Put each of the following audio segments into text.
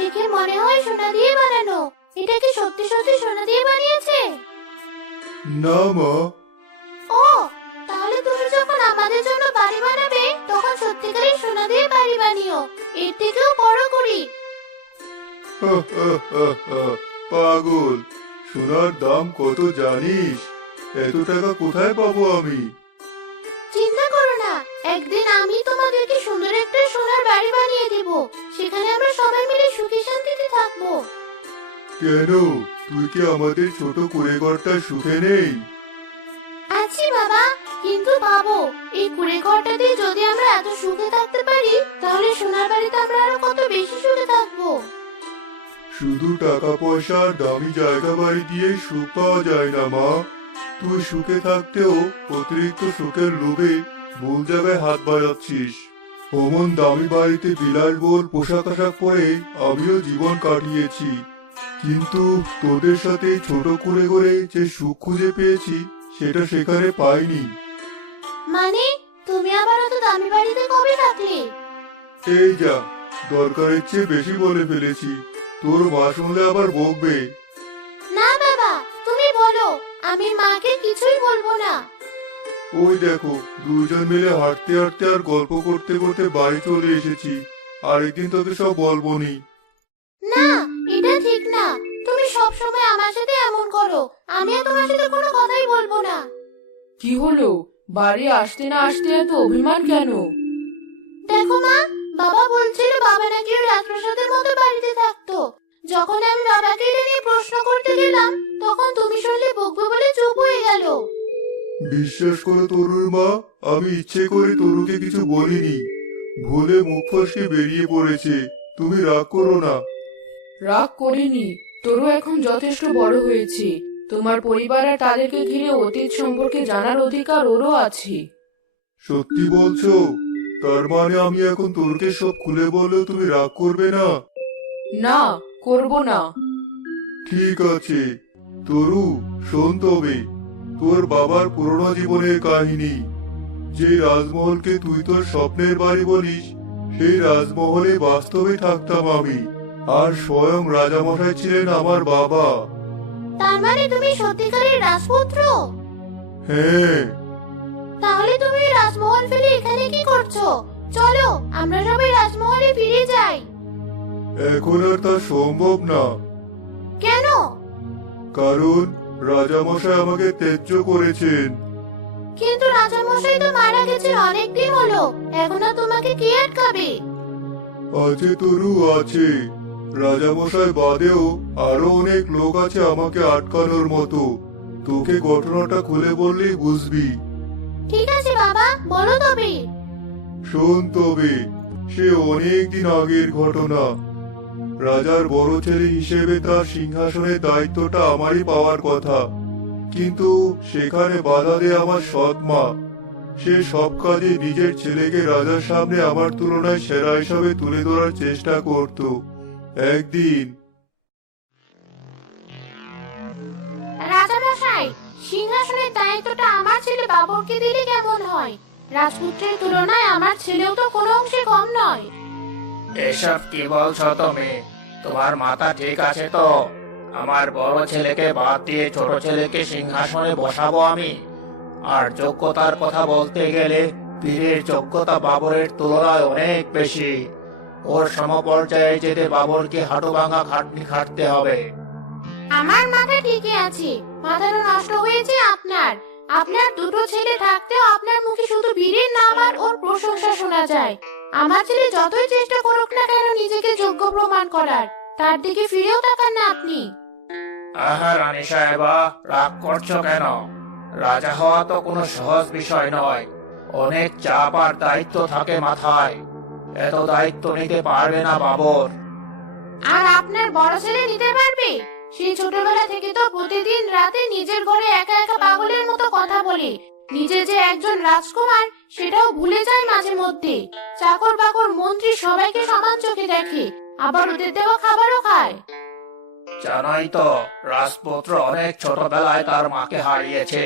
দেখে মনে হয় সোনা দিয়ে বানানো। এটা কি সত্যি সত্যি সোনা দিয়ে বানিয়েছে? না মা। ও, তাহলে তুমি যখন আমাদের জন্য বাড়ি বানাবে তখন সত্যিকারের সোনা দিয়ে বাড়ি বানিও। এর থেকেও বড় করি। পাগল, সোনার দাম কত জানিস? এত টাকা কোথায় পাবো আমি? চিন্তা করো না, একদিন আমি তোমাদেরকে সুন্দর একটা সোনার বাড়ি বানিয়ে দেব। সেখানে আমরা সবাই মিলে সুখে শান্তিতে থাকবো। কেন, তুই কি আমাদের ছোট কুঁড়ে ঘরটা সুখে নেই? আছি বাবা, কিন্তু ভাবো, এই কুঁড়ে ঘরটা দিয়ে যদি আমরা এত সুখে থাকতে পারি তাহলে সোনার বাড়িতে আমরা আরো কত বেশি সুখে থাকবো। শুধু টাকা পয়সা আর দামি জায়গা বাড়ি দিয়ে সুখ পাওয়া যায় না মা। তুই সুখে থাকতেও অতিরিক্ত সুখের লোভে ভুল জায়গায় হাত বাড়াচ্ছিস। অমন দামি বাড়িতে বিলাসবহুল পোশাক আশাক পরে আমিও জীবন কাটিয়েছি, কিন্তু তোদের সাথে ছোট করে করে যে সুখ খুঁজে পেয়েছি সেটা সেখানে পাইনি। মানে, তুমি আবার অত দামি বাড়িতে কবে থাকলে? এই যা, দরকারের চেয়ে বেশি বলে ফেলেছি। তোর মা শুনলে আবার বকবে। না বাবা, তুমি বলো, আমি মাকে কিছুই বলবো না। ওই দেখো, দুইজন মিলে হাঁটতে হাঁটতে আর গল্প করতে করতে বাড়ি চলে এসেছি। আরেকদিন তোকে সব বলবনি। না, এটা ঠিক না। তুমি সব সময় আমার সাথে এমন করো। আমি আর তোমার সাথে কোনো কথাই বলবো না। কি হলো? বাড়ি আসতে না আসতে এত অভিমান কেন? দেখো মা, বাবা বলছিল বাবা নাকি ওই রাজপ্রাসাদের মতো বাড়িতে থাকতো। যখন আমি বাবাকে এটা নিয়ে প্রশ্ন করতে গেলাম তখন তুমি শুনলে বকবে বলে চুপ হয়ে গেল। বিশ্বাস করো তরুর মা, আমি ইচ্ছে করে তরুকে কিছু বলিনি। ভুলে মুখ ফসকে বেরিয়ে পড়েছে। তুমি রাগ করো না। রাগ করিনি, তোরও এখন যথেষ্ট বড় হয়েছে। তোমার পরিবার আর তাদেরকে ঘিরে অতীত সম্পর্কে জানার অধিকার ওরও আছে। সত্যি বলছো? তার মানে আমি এখন তোরকে সব খুলে বললেও তুমি রাগ করবে না? না, করব না। ঠিক আছে তরু, শোন তবে তোর বাবার পুরনো জীবনের কাহিনী। যে রাজমহলকে তুই তোর স্বপ্নের বাড়ি বলিস, সেই রাজমহলে বাস্তবে থাকতাম আমি, আর স্বয়ং রাজামশাই ছিলেন আমার বাবা। তার মানে তুমি সত্যিকারের রাজপুত্র? হ্যাঁ। তাহলে তুমি রাজমহল ফেলে এখানে কি করছো? চলো আমরা সবাই রাজমহলে ফিরে যাই। এখন আর তা সম্ভব না। কেন? কারণ রাজামশাই আমাকে ত্যায্য করেছেন। কিন্তু রাজামশাই তো মারা গেছে অনেক দিন হলো, এখন আর তোমাকে কে আটকাবে? আছে তরু, আছে। রাজামশাই বাদেও আরো অনেক লোক আছে আমাকে আটকানোর মতো। তোকে ঘটনাটা খুলে বললেই বুঝবি। ঠিক আছে বাবা, বলো তবে। শোন তবে, সে অনেক দিন আগের ঘটনা। রাজার বড় ছেলে হিসেবে তার সিংহাসনের দায়িত্বটা আমারই পাওয়ার কথা, কিন্তু সেখানে বাধা দেয় আমার সৎ মা। সে সব কাজে নিজের ছেলেকে রাজার সামনে আমার তুলনায় সেরা হিসাবে তুলে ধরার চেষ্টা করত। একদিন রাজামশাই, সিংহাসনের দায়িত্বটা আমার ছেলে বাবরকে দিলে কেমন হয়? রাজপুত্রের তুলনায় আমার ছেলেও তো কোনো অংশে কম নয়। এসব কি বলছো তুমি? তোমার মাথা ঠিক আছে তো? আমার বড় ছেলেকে বাদ দিয়ে ছোট ছেলেকে সিংহাসনে বসাবো আমি? আর যোগ্যতার কথা বলতে গেলে বীরের যোগ্যতা বাবরের তুলনায় অনেক বেশি। ওর সমপর্যায়ে যেতে বাবরকে হাঁটু ভাঙা খাটনি খাটতে হবে। আমার মাথা ঠিকই আছে, মাথাটা নষ্ট হয়েছে আপনার। আপনার দুটো ছেলে থাকতেও আপনার মুখে শুধু বীরের নাম আর ওর প্রশংসা শোনা যায়। আমার ছেলে যতই চেষ্টা করুক না কেন নিজেকে যোগ্য প্রমাণ করার, তার দিকে ফিরেও তাকান না আপনি। আহা রানী সাহেবা, রাগ করছো কেন? রাজা হওয়া তো কোনো সহজ বিষয় নয়। অনেক চাপ আর দায়িত্ব থাকে মাথায়। এত দায়িত্ব নিতে পারবে না বাবর। আর আপনার বড় ছেলে নিতে পারবে? সেই ছোটবেলা থেকে তো প্রতিদিন রাতে নিজের ঘরে একা একা পাগলের মতো কথা বলে। নিজে যে একজন রাজকুমার সেটাও ভুলে যায় মাঝে মধ্যে। চাকর বাকর মন্ত্রী সবাইকে সমান চোখে দেখে, আবার ওদের দেওয়া খাবারও খায়। জানোই তো, রাজপুত্র অনেক ছোটবেলায় তার মাকে হারিয়েছে,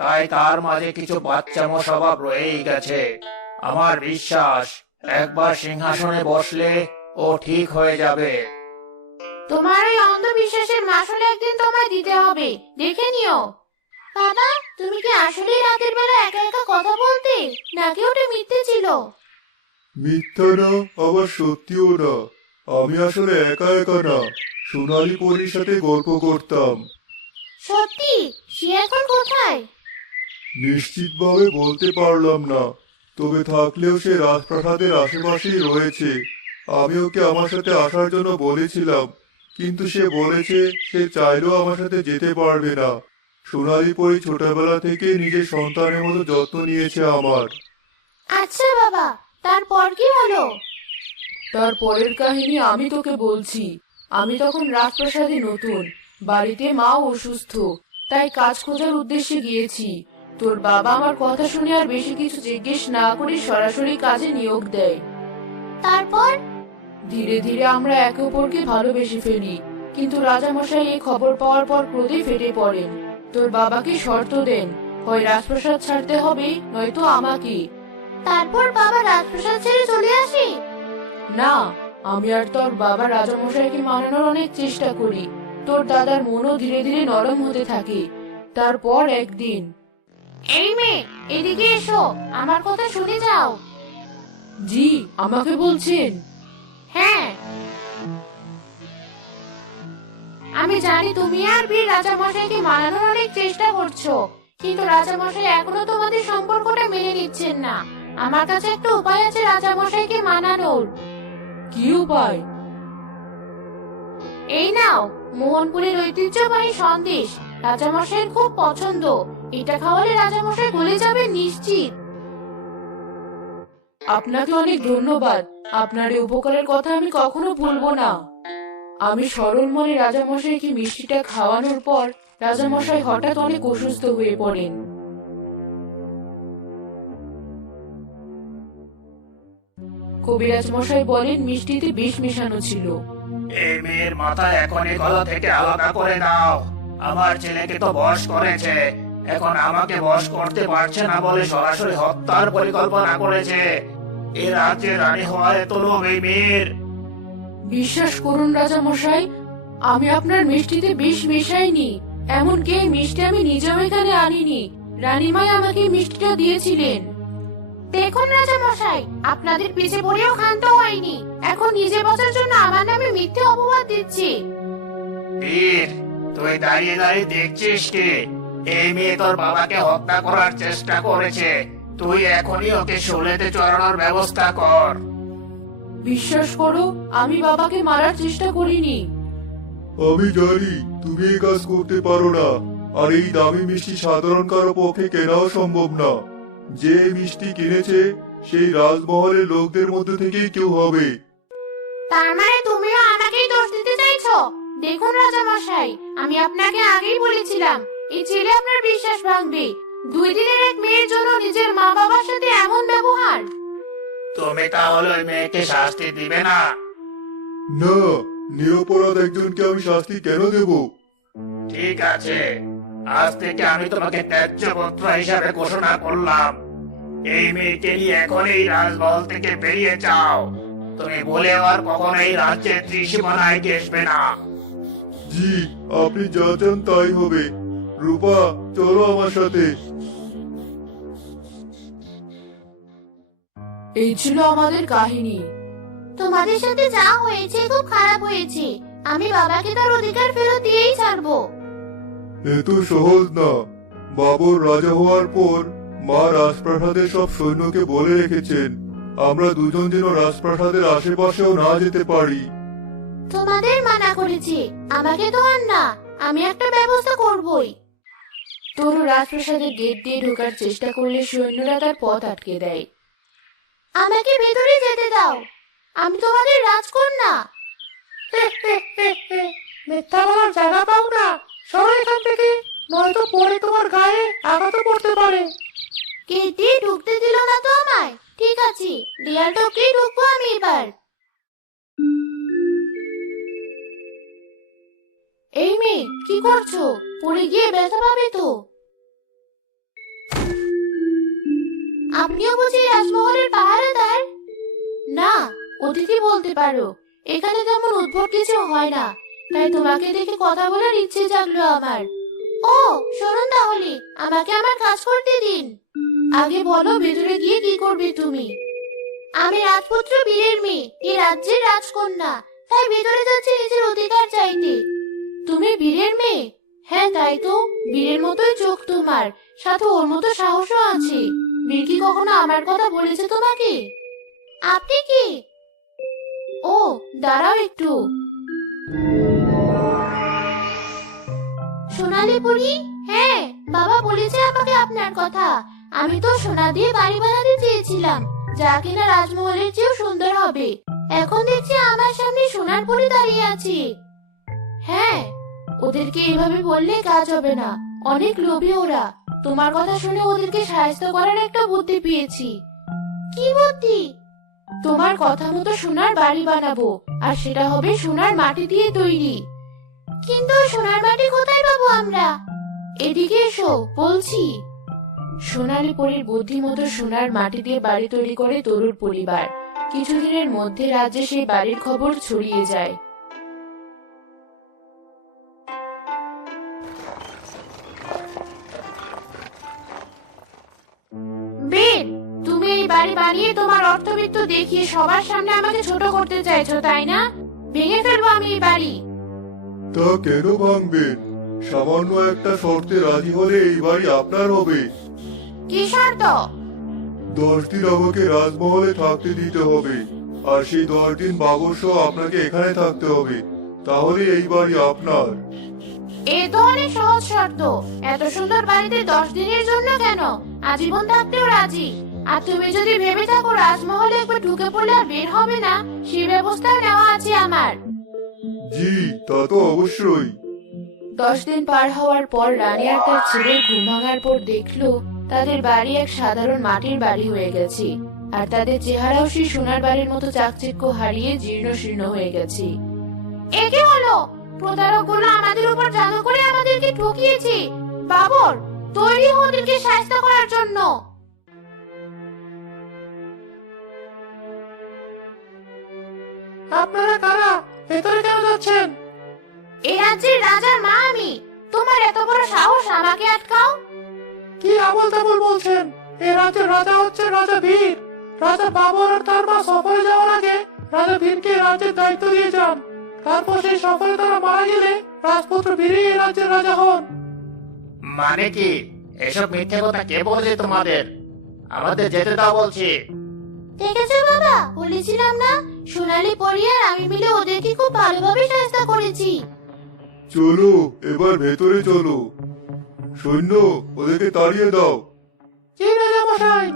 তাই তার মাঝে কিছু বাচ্চামো স্বভাব রয়েই গেছে। আমার বিশ্বাস, একবার সিংহাসনে বসলে ও ঠিক হয়ে যাবে। তোমার ওই অন্ধবিশ্বাসের মাসুল একদিন তোমায় দিতে হবে, দেখে নিও। বাবা, তুমি কি আসলেই রাতের বেলা একা একা কথা বলতে, নাকি ওটা মিথ্যে ছিল? মিথ্যা না, আবার সত্যিও না। আমি আসলে একা একা না, সোনালী পরীর সাথে গল্প করতাম। সত্যি? সে এখন কোথায়? নিশ্চিতভাবে বলতে পারলাম না, তবে থাকলেও সে রাজপ্রাসাদের আশেপাশেই রয়েছে। আমি ওকে আমার সাথে আসার জন্য বলেছিলাম, কিন্তু সে বলেছে সে চাইলেও আমার সাথে যেতে পারবে না। সোনালী পরী ছোটবেলা থেকে নিজের সন্তানের মতো যত্ন নিয়েছে আমার। আচ্ছা বাবা, তারপর কি হলো? তার পরের কাহিনী আমি তোকে বলছি। আমি তখন রাজপ্রাসাদে নতুন, বাড়িতে মা অসুস্থ, তাই কাজ খোঁজার উদ্দেশ্যে গিয়েছি। তোর বাবা আমার কথা শুনে আর বেশি কিছু জিজ্ঞেস না করে সরাসরি কাজে নিয়োগ দেয়। তারপর? ধীরে ধীরে আমরা একে অপরকে ভালোবেসে ফেলি, কিন্তু রাজামশাই এই খবর পাওয়ার পর ক্রোধে ফেটে পড়েন। তোর বাবাকে শর্ত দেন, হয় রাজপ্রাসাদ ছাড়তে হবে, নয়তো আমাকে। তারপর বাবা রাজপ্রাসাদ ছেড়ে চলে আসে? না, আমি আর তোর বাবা রাজামশাইকে মানানোর অনেক চেষ্টা করি। তোর দাদার মনও ধীরে ধীরে নরম হতে থাকে। তারপর একদিন, এই মেয়ে, এদিকে এসো, আমার কথা শুনে যাও। জি, আমাকে বলছেন? হ্যাঁ, আমি জানি তুমি আর বীর রাজামশাইকে মানানোর অনেক চেষ্টা করছো, কিন্তু রাজামশাই এখনো তোমাদের সম্পর্কটা মেনে নিচ্ছেন না। আমার কাছে একটা উপায় আছে রাজামশাইকে মানানোর। কি উপায়? এই নাও, মোহনপুরের ঐতিহ্যবাহী সন্দেশ, রাজামশাইয়ের খুব পছন্দ। এটা খাওয়ালে রাজামশাই গলে যাবে নিশ্চিত। আপনাকে অনেক ধন্যবাদ। আপনার এই উপকারের কথা আমি কখনো ভুলবো না। আমি সরল মনে রাজামশাইকে মিষ্টিটা খাওয়ানোর পর রাজামশাই হঠাৎ অনেক অসুস্থ হয়ে পড়েন। কবিরাজ মশাই বলেন মিষ্টিতে বিষ মেশানো ছিল। এই মেয়ের মাথা এখনই গলা থেকে আলাদা করে দাও। আমার ছেলেকে তো বশ করেছে, এখন আমাকে বশ করতে পারছে না বলে সরাসরি হত্যার পরিকল্পনা করেছে। এ রাজ্যে রানী হওয়ার এত লোভ এই মেয়ের। বিশ্বাস করুন রাজামশাই, আমি আপনার মিষ্টিতে বিষ মেশাইনি। এমনকি এই মিষ্টি আমি নিজেও এখানে আনিনি। রানীমাই আমাকে এই মিষ্টিটা দিয়েছিলেন। দেখুন রাজামশাই, আপনাদের পিছে পড়েও ক্ষান্ত হয়নি, এখন নিজে বাঁচার জন্য আমার নামে মিথ্যে অপবাদ দিচ্ছে। বীর, তুই দাঁড়িয়ে দাঁড়িয়ে দেখছিস কি? এই মেয়ে তোর বাবাকে হত্যা করার চেষ্টা করেছে। তুই এখনই ওকে শুলেতে চড়ানোর ব্যবস্থা কর। বিশ্বাস করো, আমি বাবাকে মারার চেষ্টা করিনি। আমি জানি তুমি এই কাজ করতে পারো না, আর এই দামি মিষ্টি সাধারণ কারো পক্ষে কেনাও সম্ভব না। যে এই মিষ্টি কিনেছে সেই রাজমহলের লোকদের মধ্যে থেকেই কেউ হবে। তার মানে তুমিও আমাকেই দোষ দিতে চাইছো? দেখুন রাজামশাই, আমি আপনাকে আগেই বলেছিলাম এই ছেলে আপনার বিশ্বাস ভাঙবে। 2 দিনের এক মেয়ের জন্য নিজের মা বাবার সাথে এমন ব্যবহার। তুমি তাহলে ওই মেয়েকে শাস্তি দিবে না? না, নিরপরাধ একজনকে আমি শাস্তি কেন দেব? ঠিক আছে, আজ থেকে আমি তোমাকে ত্যায্য পুত্র হিসাবে ঘোষণা করলাম। এই মেয়েকে নিয়ে এখন এই রাজমহল থেকে বেরিয়ে যাও। তুমি বলেও আর কখনো এই রাজ্যের ত্রিসীমানায় ঘেঁষবে না। জি, আপনি যা চান তাই হবে। রূপা, চলো আমার সাথে। এই ছিল আমাদের কাহিনী। তোমাদের সাথে যা হয়েছে খুব খারাপ হয়েছে। আমি বাবাকে তার অধিকার ফেরত দিয়েই ছাড়বো। এত সহজ না। বাবর রাজা হওয়ার পর মা রাজপ্রাসাদের সব সৈন্যকে বলে রেখেছেন আমরা দুজন যেন রাজপ্রাসাদের আশেপাশেও না যেতে পারি। তোমাদের মানা করেছি, আমাকে তো আর না। আমি একটা ব্যবস্থা করবই। তরু রাজপ্রাসাদের গেট দিয়ে ঢোকার চেষ্টা করলে সৈন্যরা তার পথ আটকে দেয়। আমাকে ভেতরে যেতে দাও, আমি তোমাদের রাজকন্যা। মিথ্যা বলার জায়গা পাও না, সরো এখান থেকে, নয়তো পরে তোমার গায়ে আঘাত পড়তে পারে। গেট দিয়ে ঢুকতে দিল না তো আমায়? ঠিক আছে, দেয়াল টপকেই ঢুকবো আমি এবার। এই মেয়ে, কি করছো? পড়ে গিয়ে ব্যথা পাবে তো। আপনিও বুঝি রাজমহলের পাহারাদার? না, অতিথি বলতে পারো। এখানে তেমন উদ্ভট কিছু হয় না, তাই তোমাকে দেখে কথা বলার ইচ্ছে জাগলো আমার। ও শুনুন, তাহলে আমাকে আমার কাজ করতে দিন। আগে বলো, ভেতরে গিয়ে কি করবে তুমি? আমি রাজপুত্র বীরের মেয়ে, এই রাজ্যের রাজকন্যা, তাই ভেতরে যাচ্ছি নিজের অধিকার চাইতে। তুমি বীরের মেয়ে? হ্যাঁ তাই তো, বীরের মতোই চোখ তোমার, সাথে ওর মতো সাহসও আছে। বীর কি কখনো আমার কথা বলেছে তোমাকে? আপনি কি? ও দাঁড়াও একটু। সোনালি পরি? হ্যাঁ, বাবা বলেছে আমাকে আপনার কথা। আমি তো সোনা দিয়ে বাড়ি বানাতে চেয়েছিলাম, যা কিনা রাজমহলের চেয়েও সুন্দর হবে। এখন দেখছি আমার সামনে সোনার পরি দাঁড়িয়ে আছে। হ্যাঁ, ওদেরকে এভাবে বললে কাজ হবে না, অনেক লোভী ওরা। তোমার কথা শুনে ওদেরকে সাহায্য করার একটা বুদ্ধি পেয়েছি। কি বুদ্ধি? তোমার কথা মতো সোনার বাড়ি বানাবো, আর সেটা হবে সোনার মাটি দিয়ে তৈরি। কিন্তু সোনার মাটি কোথায় পাবো আমরা? এদিকে এসো বলছি। সোনালী পরীর বুদ্ধি মতো সোনার মাটি দিয়ে বাড়ি তৈরি করে তরুর পরিবার। কিছুদিনের মধ্যে রাজ্যে সেই বাড়ির খবর ছড়িয়ে যায়। বীর, তুমি এই বাড়ি বানিয়ে তোমার অর্থবিত্ত দেখিয়ে সবার সামনে আমাকে ছোট করতে চাইছো, তাই না? ভেঙে ফেলবো আমি এই বাড়ি। তা কেন ভাঙবেন? সামান্য একটা শর্তে রাজি হলে এই বাড়ি আপনার হবে। কি শর্ত? 10 দিন আমাকে রাজমহলে থাকতে দিতে হবে, আর সেই 10 দিন বাবর সহ আপনাকে এখানে থাকতে হবে, তাহলে এই বাড়ি আপনার। এ তো অনেক সহজ শর্ত। এত সুন্দর বাড়িতে 10 দিনের জন্য কেন, আজীবন থাকতেও রাজি। আর তুমি যদি ভেবে থাকো রাজমহলে একবার ঢুকে পড়লে আর বের হবে না, সেই ব্যবস্থাও নেওয়া আছে আমার। জি, তা তো অবশ্যই। 10 দিন পার হওয়ার পর রানী আর তার ছেলের ঘুম ভাঙার পর দেখলো তাদের বাড়ি এক সাধারণ মাটির বাড়ি হয়ে গেছে, আর তাদের চেহারাও সেই সোনার বাড়ির মতো চাকচিক্য হারিয়ে জীর্ণ শীর্ণ হয়ে গেছে। এ কি হলো? প্রতারকগুলো আমাদের উপর জাদু করে আমাদেরকে ঠকিয়েছে। বাবর, তৈরি হও ওদেরকে শায়েস্ত করার জন্য। আপনারা কারা? ভেতরে কেন যাচ্ছেন? এই রাজ্যের রাজার মা আমি। তোমার এত বড় সাহস আমাকে আটকাও? কি আবল তাবল বলছেন? এই রাজ্যের রাজা হচ্ছে রাজা বীর। রাজা বাবর আর তার মা সফরে যাওয়ার আগে রাজা বীরকে রাজ্যের দায়িত্ব দিয়ে যান। তারপর সেই সফরে তারা মারা গেলে রাজপুত্র বীরই এই রাজ্যের রাজা হন। মানে কি? এসব মিথ্যে কথা কে বলেছে তোমাদের? আমাদের যেতে দাও বলছি। দেখেছো বাবা, বলেছিলাম না, সোনালী পরি আর আমি মিলে ওদেরকে খুব ভালোভাবে শায়েস্তা করেছি। চলো এবার ভেতরে চলো। সৈন্য, ওদেরকে তাড়িয়ে দাও। জি রাজা মশাই।